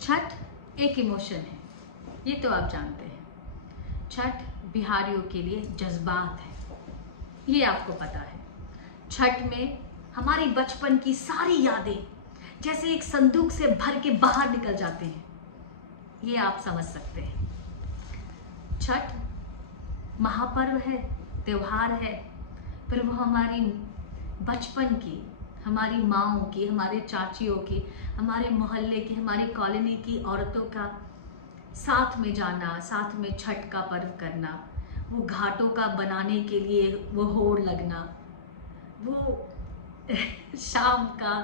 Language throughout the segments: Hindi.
छठ एक इमोशन है, ये तो आप जानते हैं। छठ बिहारियों के लिए जज्बात है, ये आपको पता है। छठ में हमारी बचपन की सारी यादें जैसे एक संदूक से भर के बाहर निकल जाते हैं, ये आप समझ सकते हैं। छठ महापर्व है, त्योहार है, पर वो हमारी बचपन की, हमारी माँओं की, हमारे चाचियों की, हमारे मोहल्ले की, हमारी कॉलोनी की औरतों का साथ में जाना, साथ में छठ का पर्व करना, वो घाटों का बनाने के लिए वो होड़ लगना, वो शाम का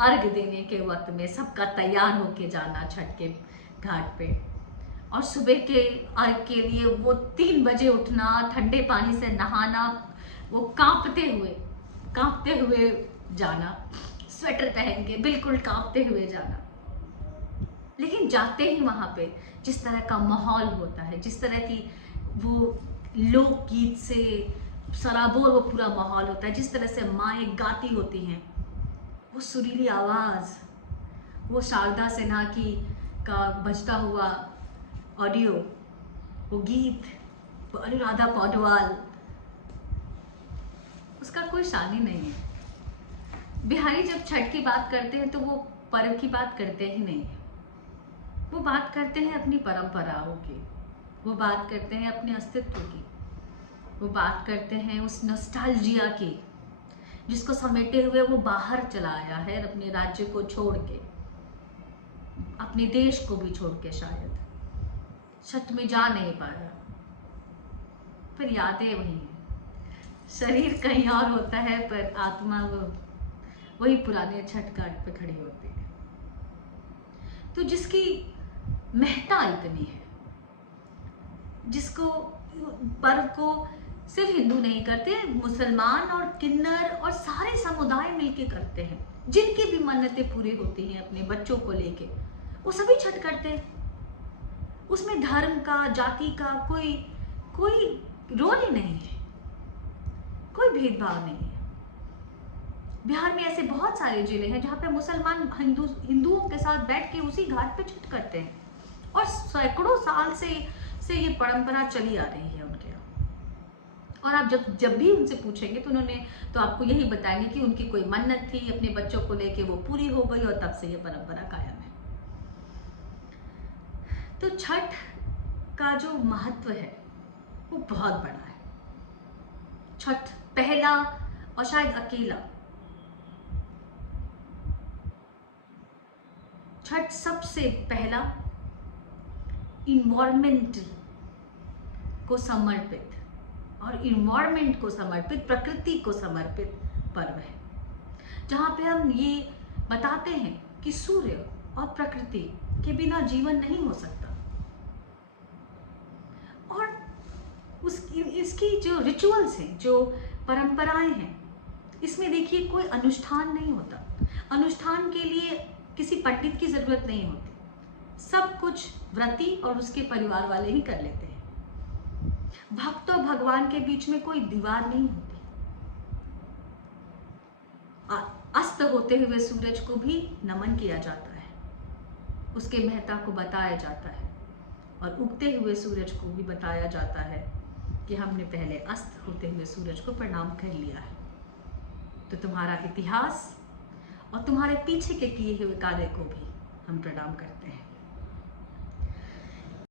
अर्घ देने के वक्त में सबका तैयार होके जाना छठ के घाट पे, और सुबह के अर्घ के लिए वो 3 बजे उठना, ठंडे पानी से नहाना, वो कांपते हुए जाना, स्वेटर पहन के बिल्कुल कांपते हुए जाना। लेकिन जाते ही वहाँ पे जिस तरह का माहौल होता है, जिस तरह की वो लोकगीत से सराबोर वो पूरा माहौल होता है, जिस तरह से माएँ गाती होती हैं, वो सुरीली आवाज़, वो शारदा सिन्हा की का बजता हुआ ऑडियो, वो गीत, वो अनुराधा पौडवाल, उसका कोई शान ही नहीं है। बिहारी जब छठ की बात करते हैं तो वो पर्व की बात करते ही नहीं है, वो बात करते हैं अपनी परंपराओं की, वो बात करते हैं अपने अस्तित्व की, वो बात करते हैं उस नॉस्टैल्जिया की जिसको समेटे हुए वो बाहर चला आया है, अपने राज्य को छोड़ के, अपने देश को भी छोड़ के, शायद छठ में जा नहीं पाया, पर यादें वही हैं। शरीर कहीं और होता है पर आत्मा वही पुराने छठ घाट पे खड़ी होती है। तो जिसकी महत्ता इतनी है, जिसको पर्व को सिर्फ हिंदू नहीं करते, मुसलमान और किन्नर और सारे समुदाय मिलके करते हैं, जिनकी भी मन्नतें पूरी होती हैं अपने बच्चों को लेके, वो सभी छठ करते हैं। उसमें धर्म का, जाति का कोई रोल ही नहीं है, कोई भेदभाव नहीं है। बिहार में ऐसे बहुत सारे जिले हैं जहाँ पे मुसलमान हिंदुओं के साथ बैठ के उसी घाट पे छठ करते हैं, और सैकड़ों साल से ये परंपरा चली आ रही है उनके यहाँ। और आप जब भी उनसे पूछेंगे तो उन्होंने तो आपको यही बताएंगे कि उनकी कोई मन्नत थी अपने बच्चों को लेके, वो पूरी हो गई और तब से ये परंपरा कायम है। तो छठ का जो महत्व है वो बहुत बड़ा है। छठ पहला और शायद अकेला, छठ सबसे पहला इन्वायरमेंट को समर्पित और इन्वायरमेंट को समर्पित, प्रकृति को समर्पित पर्व है, जहाँ पे हम ये बताते हैं कि सूर्य और प्रकृति के बिना जीवन नहीं हो सकता। और इसकी जो रिचुअल्स हैं, जो परंपराएं हैं, इसमें देखिए कोई अनुष्ठान नहीं होता। अनुष्ठान के लिए किसी पंडित की जरूरत नहीं होती, सब कुछ व्रती और उसके परिवार वाले ही कर लेते हैं। भक्त और भगवान के बीच में कोई दीवार नहीं होती। अस्त होते हुए सूरज को भी नमन किया जाता है, उसके महत्ता को बताया जाता है, और उगते हुए सूरज को भी बताया जाता है कि हमने पहले अस्त होते हुए सूरज को प्रणाम कर लिया है। तो तुम्हारा इतिहास और तुम्हारे पीछे के किए हुए कार्य को भी हम प्रणाम करते हैं।